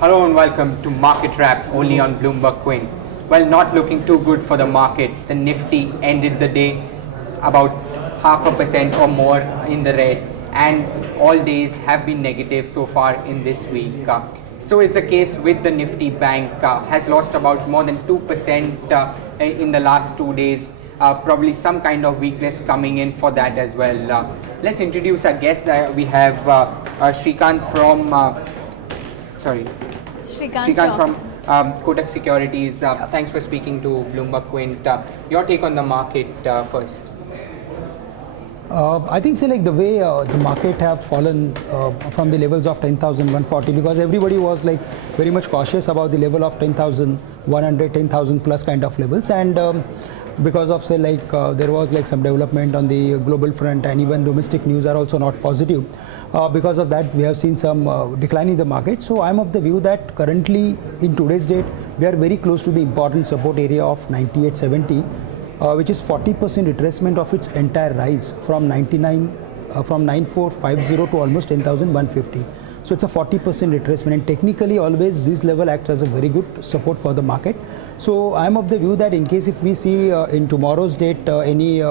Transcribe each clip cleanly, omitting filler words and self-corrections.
Hello and welcome to Market Wrap only on Bloomberg Queen. Well, not looking too good for the market. The Nifty ended the day about 0.5% or more in the red, and all days have been negative so far in this week. So is the case with the Nifty Bank, has lost about more than 2% in the last 2 days. Probably some kind of weakness coming in for that as well. Let's introduce our guest. We have Shrikant from Shrikant from Kotak Securities. Thanks for speaking to Bloomberg Quint. Your take on the market first. I think the way the market have fallen from the levels of 10,140, because everybody was very much cautious about the level of 10,100, 10,000 plus kind of levels, and because of there was some development on the global front, and even domestic news are also not positive. Because of that, we have seen some decline in the market. So I'm of the view that currently in today's date, we are very close to the important support area of 9870, which is 40% retracement of its entire rise from 9450 to almost 10,150. So it's a 40% retracement, and technically always this level acts as a very good support for the market. So I'm of the view that in case if we see in tomorrow's date any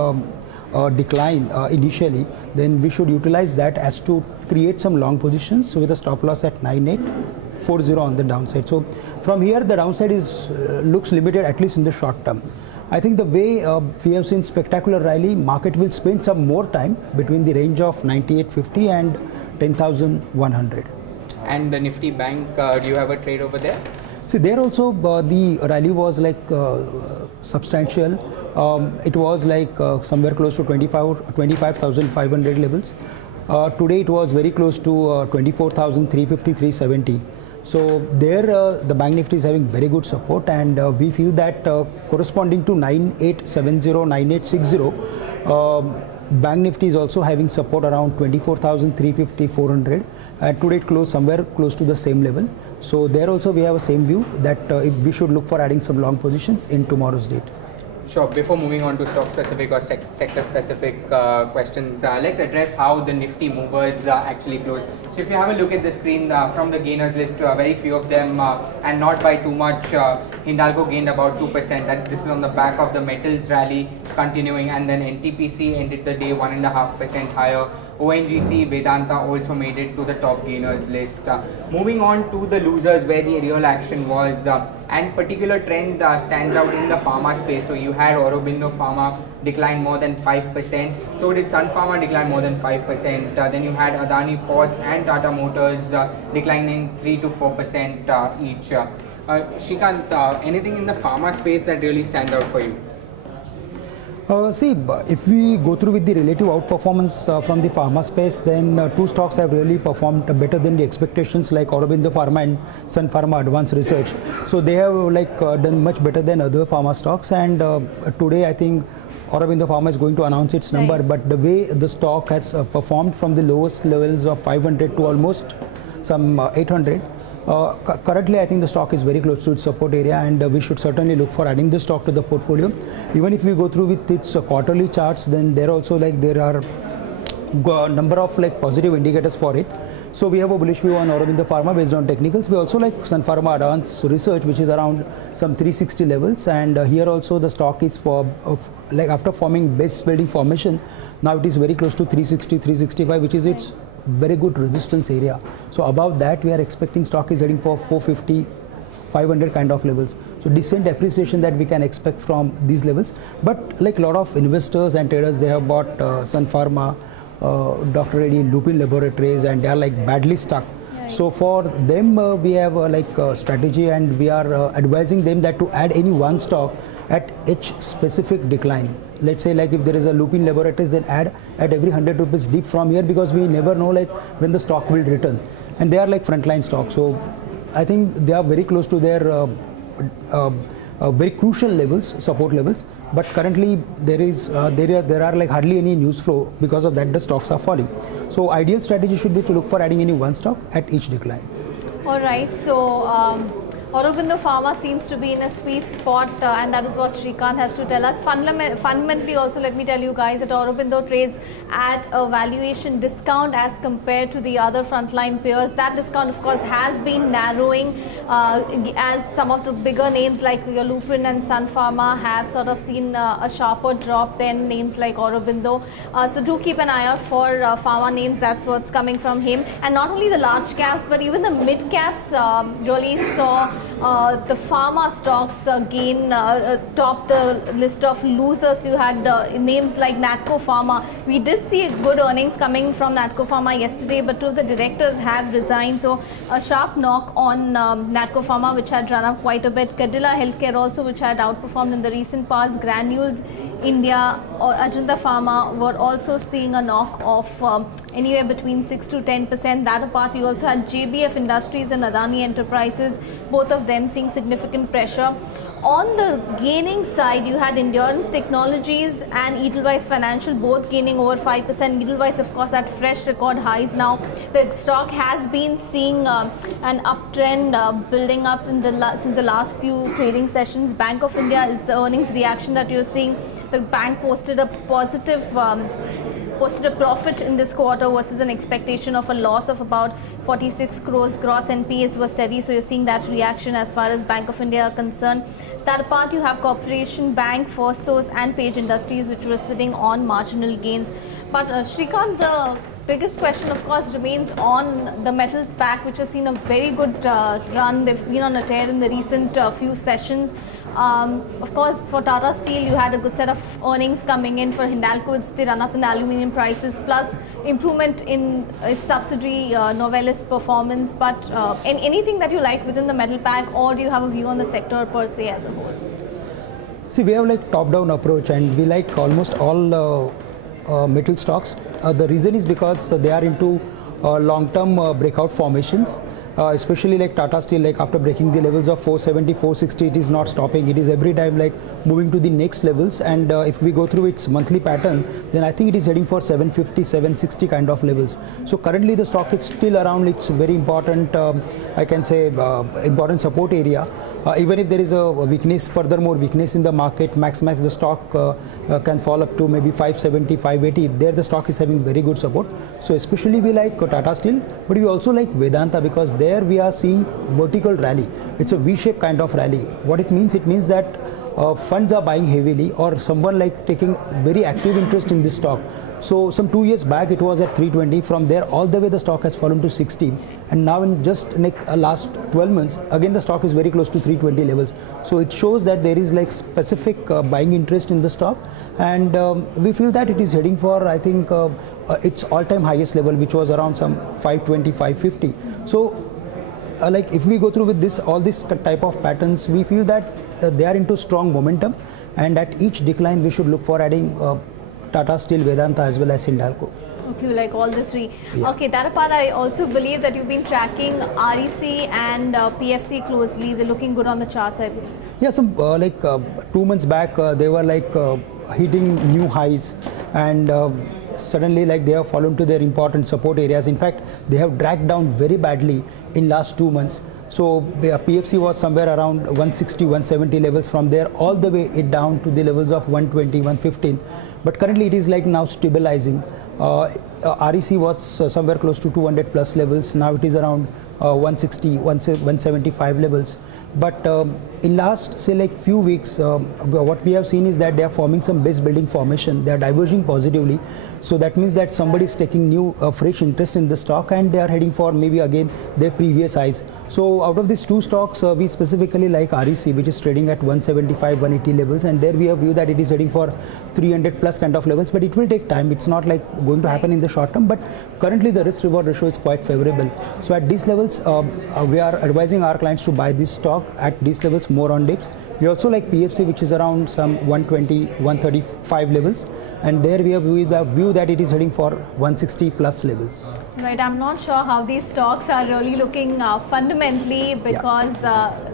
decline initially, then we should utilize that as to create some long positions with a stop loss at 9840 on the downside. So from here the downside is looks limited, at least in the short term. I think the way we have seen spectacular rally, market will spend some more time between the range of 9850 and 10,100. And the Nifty Bank, do you have a trade over there? See, there also the rally was substantial. It was somewhere close to 25,500 levels. Today it was very close to 24,350, 370. So there the Bank Nifty is having very good support, and we feel that corresponding to 9870, 9860, Bank Nifty is also having support around 24,350, 400. Today it closed somewhere close to the same level. So there also we have a same view that if we should look for adding some long positions in tomorrow's date. Sure. Before moving on to stock-specific or sector-specific questions, let's address how the Nifty movers actually closed. So if you have a look at the screen from the gainers list, very few of them, and not by too much. Hindalco gained about 2%. And this is on the back of the metals rally continuing, and then NTPC ended the day 1.5% higher. ONGC, Vedanta also made it to the top gainers list. Moving on to the losers, where the real action was, and particular trend stands out in the pharma space. So you had Aurobindo Pharma decline more than 5%. So did Sun Pharma decline more than 5%. Then you had Adani Ports and Tata Motors declining 3 to 4% each. Shrikant, anything in the pharma space that really stands out for you? See, if we go through with the relative outperformance from the pharma space, then two stocks have really performed better than the expectations, like Aurobindo Pharma and Sun Pharma Advanced Research. So they have done much better than other pharma stocks, and today I think Aurobindo Pharma is going to announce its number, but the way the stock has performed from the lowest levels of 500 to almost some 800, currently I think the stock is very close to its support area, and we should certainly look for adding this stock to the portfolio. Even if we go through with its quarterly charts, then there also there are number of positive indicators for it. So we have a bullish view on Aurobindo Pharma based on technicals. We also like Sun Pharma Advanced Research, which is around some 360 levels, and here also the stock is after forming base building formation, now it is very close to 360, 365, which is its very good resistance area. So above that we are expecting stock is heading for 450, 500 kind of levels. So decent appreciation that we can expect from these levels. But a lot of investors and traders, they have bought Sun Pharma, Dr. Reddy, Lupin Laboratories, and they are badly stuck. Right. So for them we have a strategy, and we are advising them that to add any one stock at each specific decline. Let's say if there is a Lupin Laboratories, then add at every 100 rupees dip from here, because we never know when the stock will return, and they are frontline stocks. So I think they are very close to their very crucial levels, support levels. But currently there are hardly any news flow. Because of that, the stocks are falling. So ideal strategy should be to look for adding any one stock at each decline. All right. So Aurobindo Pharma seems to be in a sweet spot, and that is what Shrikant has to tell us. Fundamentally, also, let me tell you guys that Aurobindo trades at a valuation discount as compared to the other frontline peers. That discount, of course, has been narrowing as some of the bigger names like your Lupin and Sun Pharma have sort of seen a sharper drop than names like Aurobindo. So do keep an eye out for pharma names. That's what's coming from him. And not only the large caps, but even the mid caps really saw the pharma stocks gain top the list of losers. You had names like Natco Pharma. We did see good earnings coming from Natco Pharma yesterday, but two of the directors have resigned. So a sharp knock on Natco Pharma, which had run up quite a bit. Cadila Healthcare also, which had outperformed in the recent past. Granules India or Ajanta Pharma were also seeing a knock of anywhere between 6 to 10%. That apart, you also had JBF Industries and Adani Enterprises, both of them seeing significant pressure. On the gaining side, you had Endurance Technologies and Edelweiss Financial both gaining over 5%. Edelweiss, of course, at fresh record highs now. The stock has been seeing an uptrend building up in since the last few trading sessions. Bank of India is the earnings reaction that you're seeing. The bank posted a positive posted a profit in this quarter versus an expectation of a loss of about 46 crores. Gross NPAs were steady, so you're seeing that reaction as far as Bank of India are concerned. That apart, you have Corporation Bank, Firstsource and Page Industries, which were sitting on marginal gains. But Shrikant, the biggest question, of course, remains on the metals pack, which has seen a very good run. They've been on a tear in the recent few sessions. Of course, for Tata Steel, you had a good set of earnings coming in. For Hindalco, it's the run up in the aluminium prices, plus improvement in its subsidiary Novelis performance. But anything that you like within the metal pack, or do you have a view on the sector per se as a whole? See, we have like top-down approach, and we like almost all metal stocks. The reason is because they are into long-term breakout formations. Especially like Tata Steel, like after breaking the levels of 470, 460, it is not stopping. It is every time like moving to the next levels. And if we go through its monthly pattern, then I think it is heading for 750, 760 kind of levels. So currently the stock is still around its very important, I can say, important support area. Even if there is a weakness, furthermore weakness in the market, max the stock can fall up to maybe 570, 580. There the stock is having very good support. So especially we like Tata Steel, but we also like Vedanta, because there we are seeing vertical rally. It's a V-shaped kind of rally. What it means that funds are buying heavily, or someone like taking very active interest in this stock. So some 2 years back it was at 320. From there all the way the stock has fallen to 60, and now in just last 12 months again the stock is very close to 320 levels. So it shows that there is like specific buying interest in the stock, and we feel that it is heading for, I think, its all-time highest level, which was around some 520, 550. So like if we go through with this all this type of patterns, we feel that they are into strong momentum, and at each decline we should look for adding Tata Steel, Vedanta as well as Hindalco. Okay, you like all the three. Yeah. Okay, that apart, I also believe that you've been tracking REC and PFC closely. They're looking good on the charts, I believe. Yeah, some 2 months back they were like hitting new highs, and suddenly like they have fallen to their important support areas. In fact, they have dragged down very badly in last 2 months. So the PFC was somewhere around 160, 170 levels. From there all the way it down to the levels of 120, 115. But currently it is like now stabilizing. REC was somewhere close to 200 plus levels. Now it is around 160, 175 levels. But in last say like few weeks, what we have seen is that they are forming some base building formation. They are diverging positively. So that means that somebody is taking new fresh interest in the stock, and they are heading for maybe again their previous highs. So out of these two stocks, we specifically like REC, which is trading at 175, 180 levels, and there we have view that it is heading for 300 plus kind of levels. But it will take time. It's not like going to happen in the short term. But currently the risk reward ratio is quite favorable. So at these levels, we are advising our clients to buy this stock at these levels, more on dips. We also like PFC, which is around some 120, 135 levels, and there we have the view that it is heading for 160 plus levels. Right, I'm not sure how these stocks are really looking fundamentally, because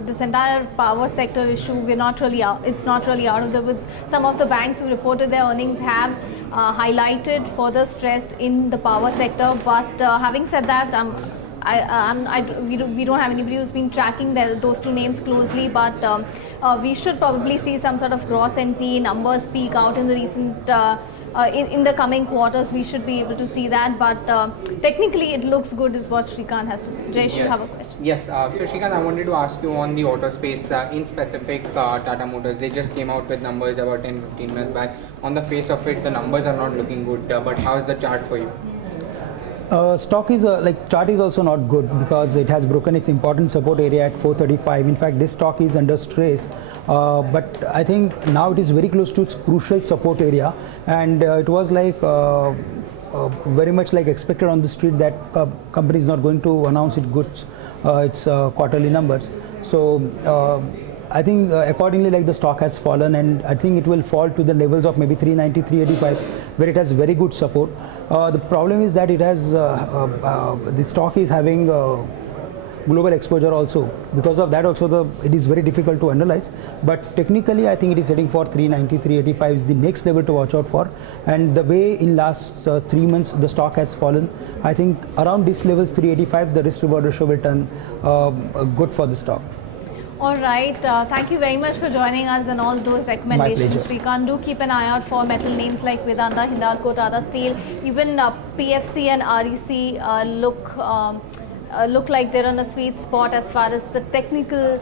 this entire power sector issue, we're not really out, it's not really out of the woods. Some of the banks who reported their earnings have highlighted further stress in the power sector, but having said that, we don't have anybody who's been tracking those two names closely, but we should probably see some sort of gross NP numbers peak out in the recent. In the coming quarters, we should be able to see that, but technically it looks good is what Shrikant has to say. Jay, you have a question. Yes, so Shrikant, I wanted to ask you on the auto space, in specific Tata Motors, they just came out with numbers about 10-15 minutes back. On the face of it, the numbers are not looking good, but how is the chart for you? Stock is chart is also not good because it has broken its important support area at 435. In fact, this stock is under stress, but I think now it is very close to its crucial support area, and it was very much like expected on the street that company is not going to announce its quarterly numbers. So I think accordingly, the stock has fallen, and I think it will fall to the levels of maybe 390, 385, where it has very good support. The problem is that it has the stock is having global exposure also. Because of that, also it is very difficult to analyze. But technically, I think it is heading for 390, 385 is the next level to watch out for. And the way in last 3 months the stock has fallen, I think around this levels 385, the risk reward ratio will turn good for the stock. All right. Thank you very much for joining us and all those recommendations. Shrikant, do keep an eye out for metal names like Vedanta, Hindalco, Tata Steel. Even PFC and REC look like they're on a sweet spot as far as the technical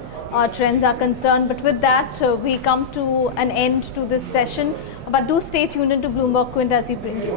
trends are concerned. But with that, we come to an end to this session. But do stay tuned into Bloomberg Quint as we bring you.